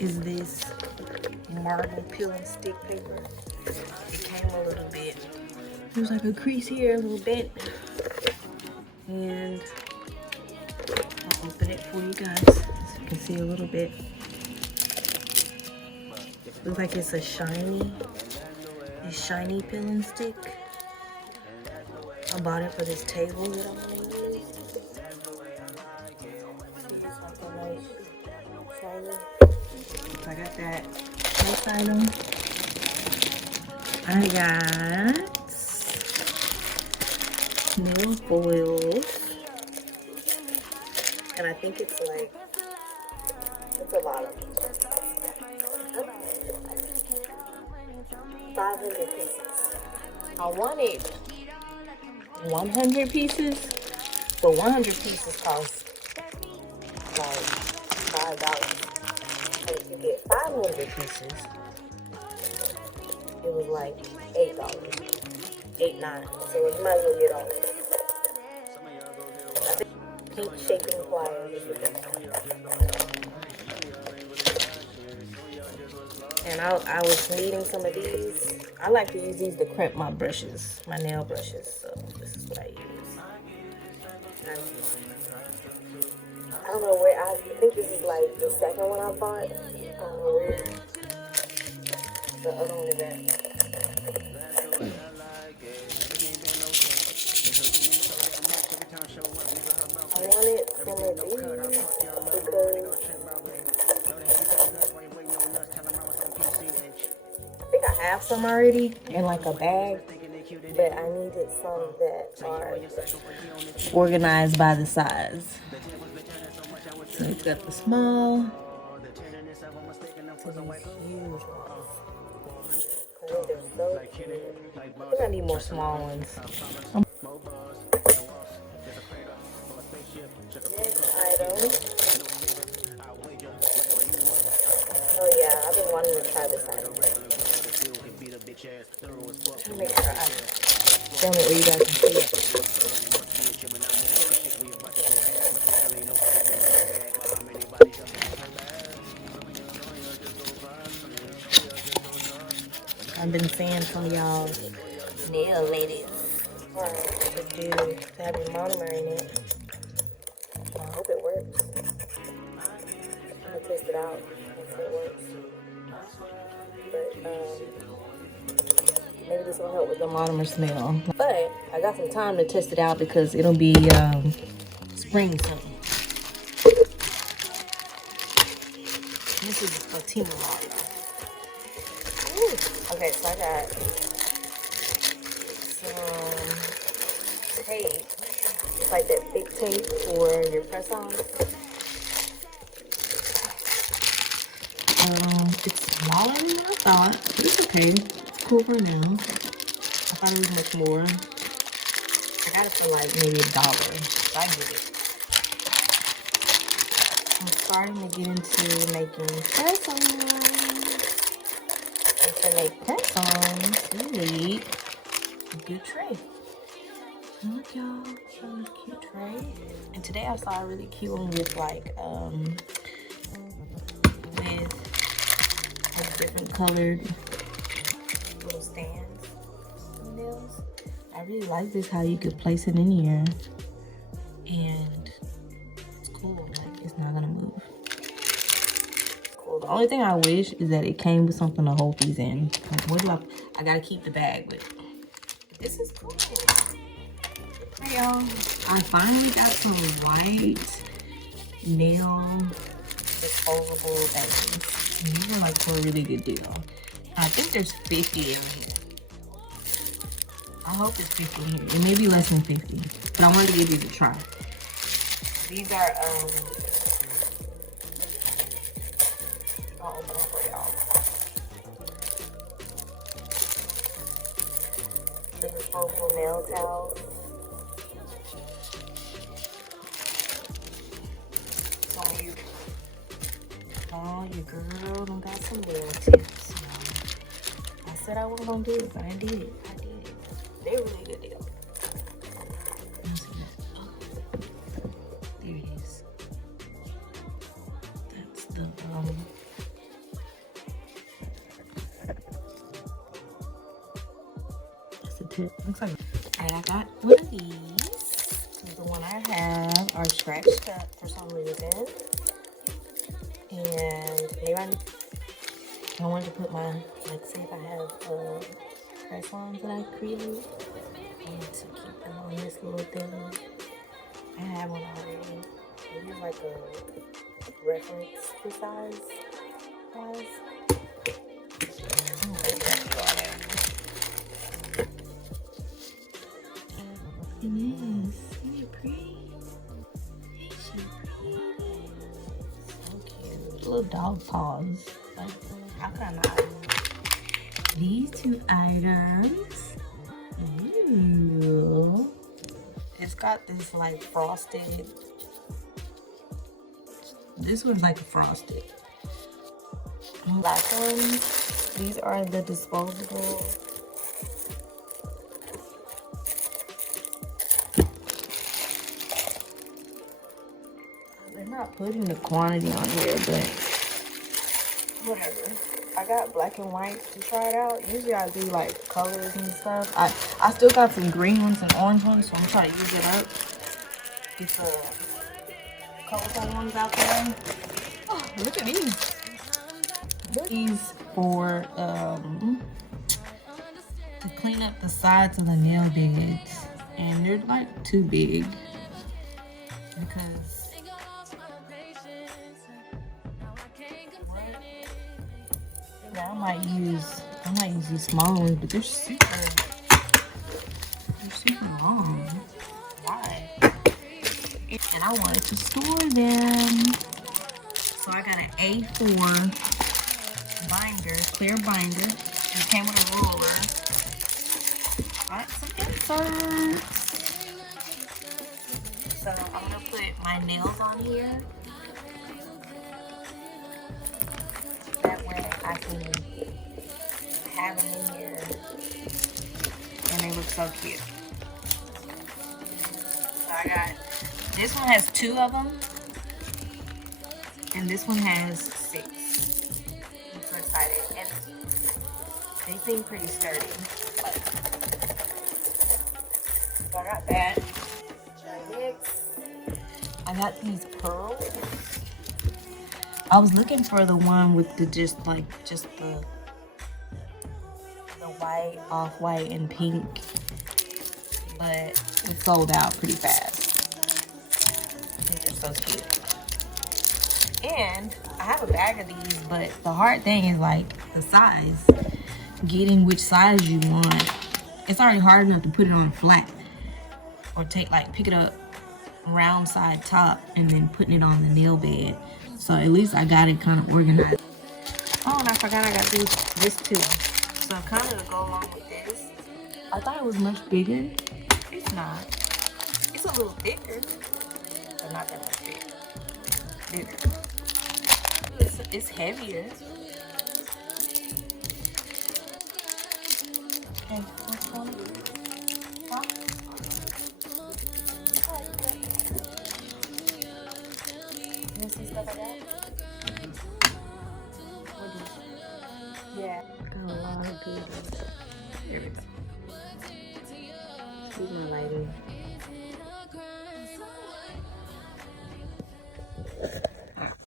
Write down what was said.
is this marble peel and stick paper. It came a little bit. There's like a crease here, a little bit. And I'll open it for you guys so you can see a little bit. Looks like it's a shiny peel and stick. I bought it for this table that I'm gonna use. It's like a nice shiny. So I got that. Next item, I got nail foils. And I think it's like, it's a lot of them. 500 pieces. I wanted 100 pieces, but 100 pieces cost like $5. And if you get 500 pieces, it was like $8, $8.9. So you might as well get all of it. I think pink shaping pliers is the best. And I was needing some of these. I like to use these to crimp my brushes, my nail brushes. So this is what I use. I don't know where, I think this is like the second one I bought. I don't know where the other one is at. I wanted some of these because I think I have some already in like a bag, but I needed some that are organized by the size. So it's got the small to these huge ones. I think they're so cute. I think I need more small ones. Next item. Oh yeah, I've been wanting to try this item. Make sure I film it where you guys can see it. I've been seeing some of y'all nail ladies to have your monomer in it. I hope it works. I'm gonna test it out if it works. But maybe this will help with the monomer smell. But I got some time to test it out because it'll be spring soon. This is a Temu haul, y'all. Okay, so I got some tape. It's like that thick tape for your press-on. It's smaller than I thought, but it's okay. It's cool for now. I thought it was much more. I got it for like maybe $1, so I get it. I'm starting to get into making press-ons. And to make press-ons, you need a good tray. Look, y'all, show this cute tray. And today I saw a really cute one with like with different colored little stands for nails. I really like this, how you could place it in here and it's cool, like it's not gonna move. Cool. The only thing I wish is that it came with something to hold these in. Like, what do I gotta keep the bag with. This is cool. Hey y'all, I finally got some white nail disposable bags. And these are like for a really good deal. I think there's 50 in here. I hope it's 50 in here. It may be less than 50, but I wanted to give these a try. These are I'll open them for y'all. The disposable nail towels. Oh, your girl done got some nail tips. I said I wasn't gonna do it, but I did it. I did it. They're a really good deal. Oh, there it is. That's the Looks like. And I got one of these. The one I have are scratched up for some reason. And maybe I wanted to put my, like, say if I have press ons that I created. I want to keep them on this little thing. I have one already. Maybe like a reference to size. It is. Isn't it pretty? Ain't she pretty? So cute. Little dog paws. Like, how can I not? These two items. Ooh. It's got this like frosted. This one's like a frosted. Black ones. These are the disposable. They're not putting the quantity on here, but whatever. I got black and white to try it out. Usually I do like colors and stuff. I still got some green ones and orange ones, so I'm trying to use it up. It's colorful ones out there. Oh, look at these. These for to clean up the sides of the nail beds, and they're like too big because I might use these small ones, but they're super long. Why? And I wanted to store them, so I got an A4 binder, clear binder. It came with a ruler. Got some inserts. So I'm gonna put my nails on here. That way I can have them in here, and they look so cute. So I got, this one has 2 of them, and this one has 6. I'm so excited, and they seem pretty sturdy. So I got that. I got these pearls. I was looking for the one with the just the white, off-white, and pink, but it sold out pretty fast. These are so cute. And I have a bag of these, but the hard thing is like the size. Getting which size you want. It's already hard enough to put it on flat, or pick it up round side top and then putting it on the nail bed. So at least I got it kind of organized. Oh, and I forgot I got this too. So kind of to go along with this. I thought it was much bigger. It's not. It's a little thicker, but not that much bigger. It's heavier. Okay, what's going on? Huh? You see stuff like that? What is it? Yeah. Got a lot of goodies. There we go. Excuse my lighting.